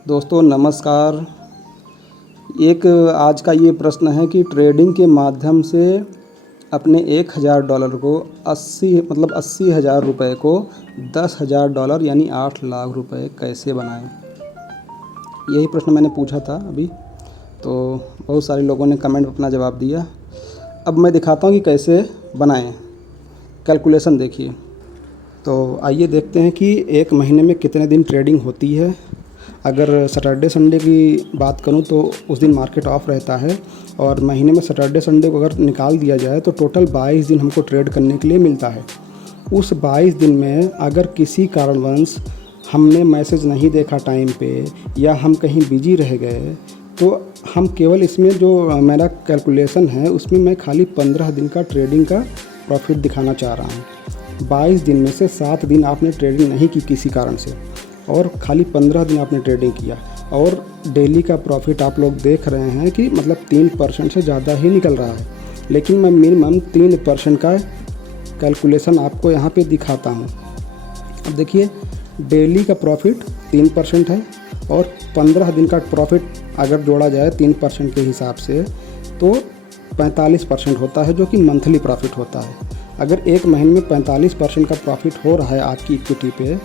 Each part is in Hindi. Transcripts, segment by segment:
दोस्तों नमस्कार। एक आज का ये प्रश्न है कि ट्रेडिंग के माध्यम से अपने $1000 को 80,000 रुपये को $10,000 यानी 8 लाख रुपए कैसे बनाएं। यही प्रश्न मैंने पूछा था अभी, तो बहुत सारे लोगों ने कमेंट में अपना जवाब दिया। अब मैं दिखाता हूँ कि कैसे बनाएं। कैलकुलेशन देखिए। तो आइए देखते हैं कि एक महीने में कितने दिन ट्रेडिंग होती है। अगर सैटरडे संडे की बात करूं तो उस दिन मार्केट ऑफ रहता है, और महीने में सैटरडे संडे को अगर निकाल दिया जाए तो टोटल 22 दिन हमको ट्रेड करने के लिए मिलता है। उस 22 दिन में अगर किसी कारणवश हमने मैसेज नहीं देखा टाइम पे, या हम कहीं बिजी रह गए, तो हम केवल इसमें जो मेरा कैलकुलेशन है उसमें मैं खाली 15 दिन का ट्रेडिंग का प्रॉफिट दिखाना चाह रहा हूँ। 22 दिन में से 7 दिन आपने ट्रेडिंग नहीं की किसी कारण से, और खाली 15 दिन आपने ट्रेडिंग किया, और डेली का प्रॉफिट आप लोग देख रहे हैं कि मतलब 3% से ज़्यादा ही निकल रहा है। लेकिन मैं मिनिमम 3% का कैलकुलेशन आपको यहाँ पे दिखाता हूँ। अब देखिए, डेली का प्रॉफिट 3% है, और 15 दिन का प्रॉफिट अगर जोड़ा जाए 3% के हिसाब से तो 45% होता है, जो कि मंथली प्रॉफिट होता है। अगर एक महीने में 45% का प्रॉफिट हो रहा है आपकी इक्विटी पे,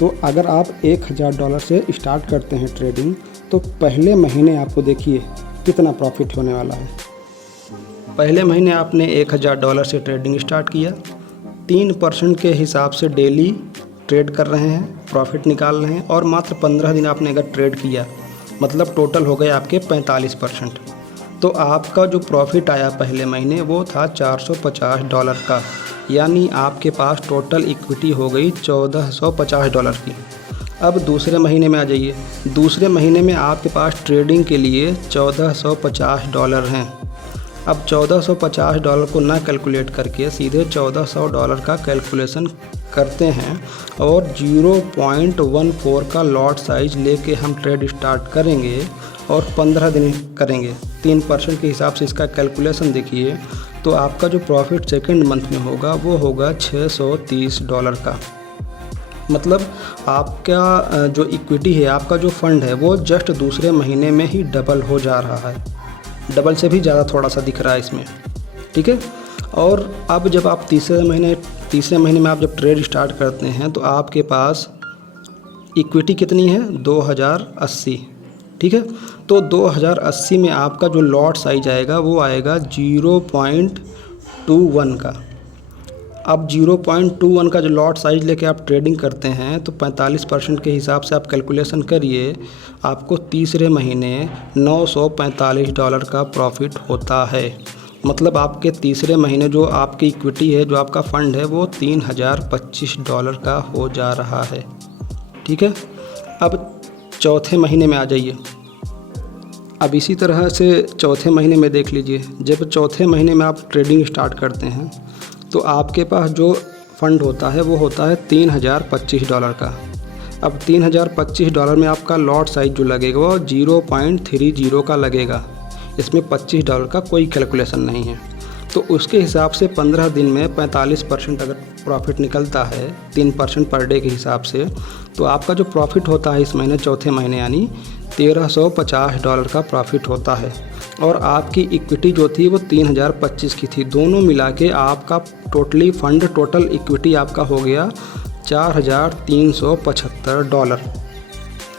तो अगर आप $1000 से स्टार्ट करते हैं ट्रेडिंग, तो पहले महीने आपको देखिए कितना प्रॉफिट होने वाला है। पहले महीने आपने $1000 से ट्रेडिंग स्टार्ट किया, 3% के हिसाब से डेली ट्रेड कर रहे हैं, प्रॉफिट निकाल रहे हैं, और मात्र 15 दिन आपने अगर ट्रेड किया, मतलब टोटल हो गए आपके 45%। तो आपका जो प्रॉफिट आया पहले महीने वो था $450 का, यानी आपके पास टोटल इक्विटी हो गई $1450 की। अब दूसरे महीने में आ जाइए। दूसरे महीने में आपके पास ट्रेडिंग के लिए $1450 हैं। अब $1450 को ना कैलकुलेट करके सीधे $1400 का कैलकुलेशन करते हैं, और 0.14 का लॉट साइज लेके हम ट्रेड स्टार्ट करेंगे, और 15 दिन करेंगे। 3% के हिसाब से इसका कैलकुलेशन देखिए, तो आपका जो प्रॉफिट सेकंड मंथ में होगा वो होगा $630 का। मतलब आपका जो इक्विटी है, आपका जो फंड है, वो जस्ट दूसरे महीने में ही डबल हो जा रहा है। डबल से भी ज़्यादा थोड़ा सा दिख रहा है इसमें, ठीक है। और अब जब आप तीसरे महीने में आप जब ट्रेड स्टार्ट करते हैं, तो आपके पास इक्विटी कितनी है? 2080, ठीक है। तो 2080 में आपका जो लॉट साइज आएगा वो आएगा 0.21 का। अब 0.21 का जो लॉट साइज लेके आप ट्रेडिंग करते हैं, तो 45% के हिसाब से आप कैलकुलेशन करिए, आपको तीसरे महीने $945 का प्रॉफिट होता है। मतलब आपके तीसरे महीने जो आपकी इक्विटी है, जो आपका फ़ंड है, वो $3025 का हो जा रहा है, ठीक है। अब चौथे महीने में आ जाइए। अब इसी तरह से चौथे महीने में देख लीजिए। जब चौथे महीने में आप ट्रेडिंग स्टार्ट करते हैं, तो आपके पास जो फ़ंड होता है वो होता है $3025 का। अब $3025 में आपका लॉट साइज जो लगेगा वो 0.30 का लगेगा। इसमें $25 का कोई कैलकुलेशन नहीं है। तो उसके हिसाब से 15 दिन में 45% अगर प्रॉफिट निकलता है 3% पर डे के हिसाब से, तो आपका जो प्रॉफिट होता है इस महीने, चौथे महीने, यानी $1350 का प्रॉफिट होता है। और आपकी इक्विटी जो थी वो 3025 की थी। दोनों मिला के आपका टोटल इक्विटी आपका हो गया $4375।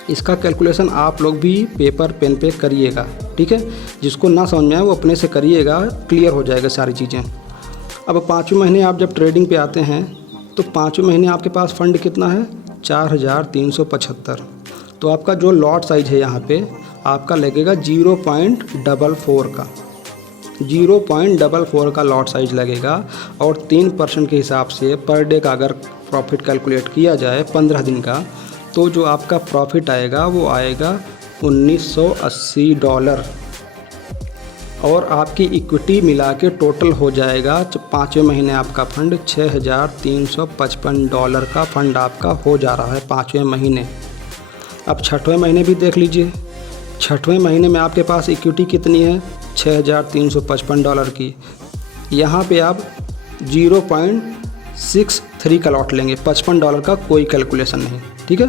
इसका कैलकुलेशन आप लोग भी पेपर पेन पे करिएगा, ठीक है। जिसको ना समझ में आए वो अपने से करिएगा, क्लियर हो जाएगा सारी चीज़ें। अब 5वें महीने आप जब ट्रेडिंग पे आते हैं, तो 5वें महीने आपके पास फ़ंड कितना है? 4375। तो आपका जो लॉट साइज है यहाँ पे आपका लगेगा 0.44 का। 0.44 का लॉट साइज लगेगा, और 3% के हिसाब से पर डे का अगर प्रॉफिट कैलकुलेट किया जाए 15 दिन का, तो जो आपका प्रॉफिट आएगा वो आएगा $1980, और आपकी इक्विटी मिला के टोटल हो जाएगा 5वें महीने आपका फ़ंड $6355 का फ़ंड आपका हो जा रहा है 5वें महीने। अब 6वें महीने भी देख लीजिए। 6वें महीने में आपके पास इक्विटी कितनी है? $6355 की। यहाँ पे आप 0.63 का लॉट लेंगे, $55 का कोई कैलकुलेशन नहीं, ठीक है।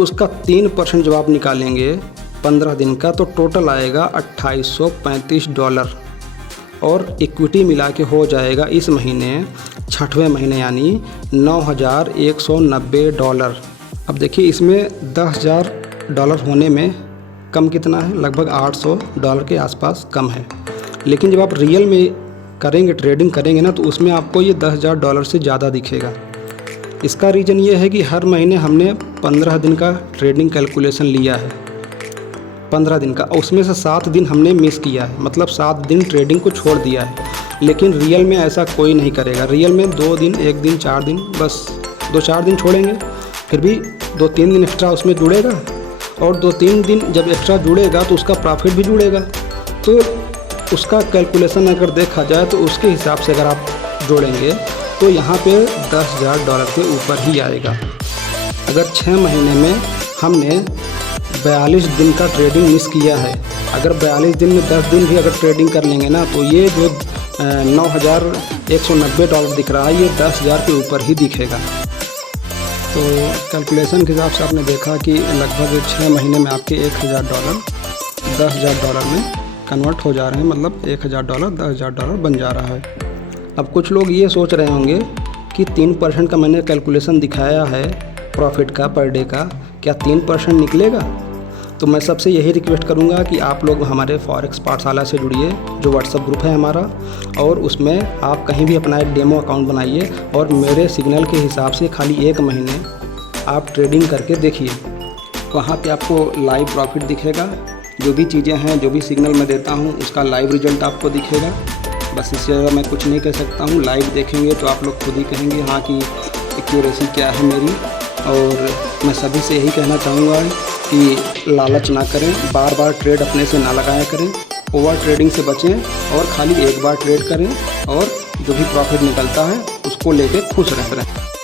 उसका 3% जब आप निकालेंगे 15 दिन का तो टोटल आएगा $2835 और इक्विटी मिला के हो जाएगा इस महीने 6वें महीने यानी $9190। अब देखिए इसमें $10,000 होने में कम कितना है, लगभग $800 के आसपास कम है। लेकिन जब आप रियल में करेंगे, ट्रेडिंग करेंगे ना, तो उसमें आपको ये $10,000 से ज़्यादा दिखेगा। इसका रीज़न ये है कि हर महीने हमने 15 दिन का ट्रेडिंग कैलकुलेशन लिया है, 15 दिन का, उसमें से 7 दिन हमने मिस किया है, मतलब 7 दिन ट्रेडिंग को छोड़ दिया है। लेकिन रियल में ऐसा कोई नहीं करेगा। रियल में 2 दिन, 1 दिन, 4 दिन, बस 2-4 दिन छोड़ेंगे, फिर भी 2-3 दिन एक्स्ट्रा उसमें जुड़ेगा और 2-3 दिन जब एक्स्ट्रा जुड़ेगा तो उसका प्रॉफिट भी जुड़ेगा। तो उसका कैलकुलेशन अगर देखा जाए तो उसके हिसाब से अगर आप जोड़ेंगे तो यहाँ पे $10,000 के ऊपर ही आएगा। अगर 6 महीने में हमने 42 दिन का ट्रेडिंग मिस किया है, अगर 42 दिन में 10 दिन भी अगर ट्रेडिंग कर लेंगे ना, तो ये जो $9,190 दिख रहा है ये 10,000 के ऊपर ही दिखेगा। तो कैलकुलेशन के हिसाब से आपने देखा कि लगभग 6 महीने में आपके $1,000 $10,000 में कन्वर्ट हो जा रहे हैं, मतलब $1,000 $10,000 बन जा रहा है। अब कुछ लोग ये सोच रहे होंगे कि 3% का मैंने कैलकुलेशन दिखाया है प्रॉफिट का पर डे का, क्या 3% निकलेगा? तो मैं सबसे यही रिक्वेस्ट करूंगा कि आप लोग हमारे फॉरेक्स पाठशाला से जुड़िए, जो व्हाट्सएप ग्रुप है हमारा, और उसमें आप कहीं भी अपना एक डेमो अकाउंट बनाइए और मेरे सिग्नल के हिसाब से खाली 1 महीने आप ट्रेडिंग करके देखिए। वहाँ पे आपको लाइव प्रॉफिट दिखेगा, जो भी चीज़ें हैं, जो भी सिग्नल मैं देता हूँ उसका लाइव रिजल्ट आपको दिखेगा। बस इससे ज़्यादा मैं कुछ नहीं कह सकता हूँ। लाइव देखेंगे तो आप लोग खुद ही कहेंगे हाँ कि एक्यूरेसी क्या है मेरी। और मैं सभी से यही कहना चाहूँगा कि लालच ना करें, बार बार ट्रेड अपने से ना लगाया करें, ओवर ट्रेडिंग से बचें और खाली एक बार ट्रेड करें और जो भी प्रॉफिट निकलता है उसको लेके खुश रहते रहें।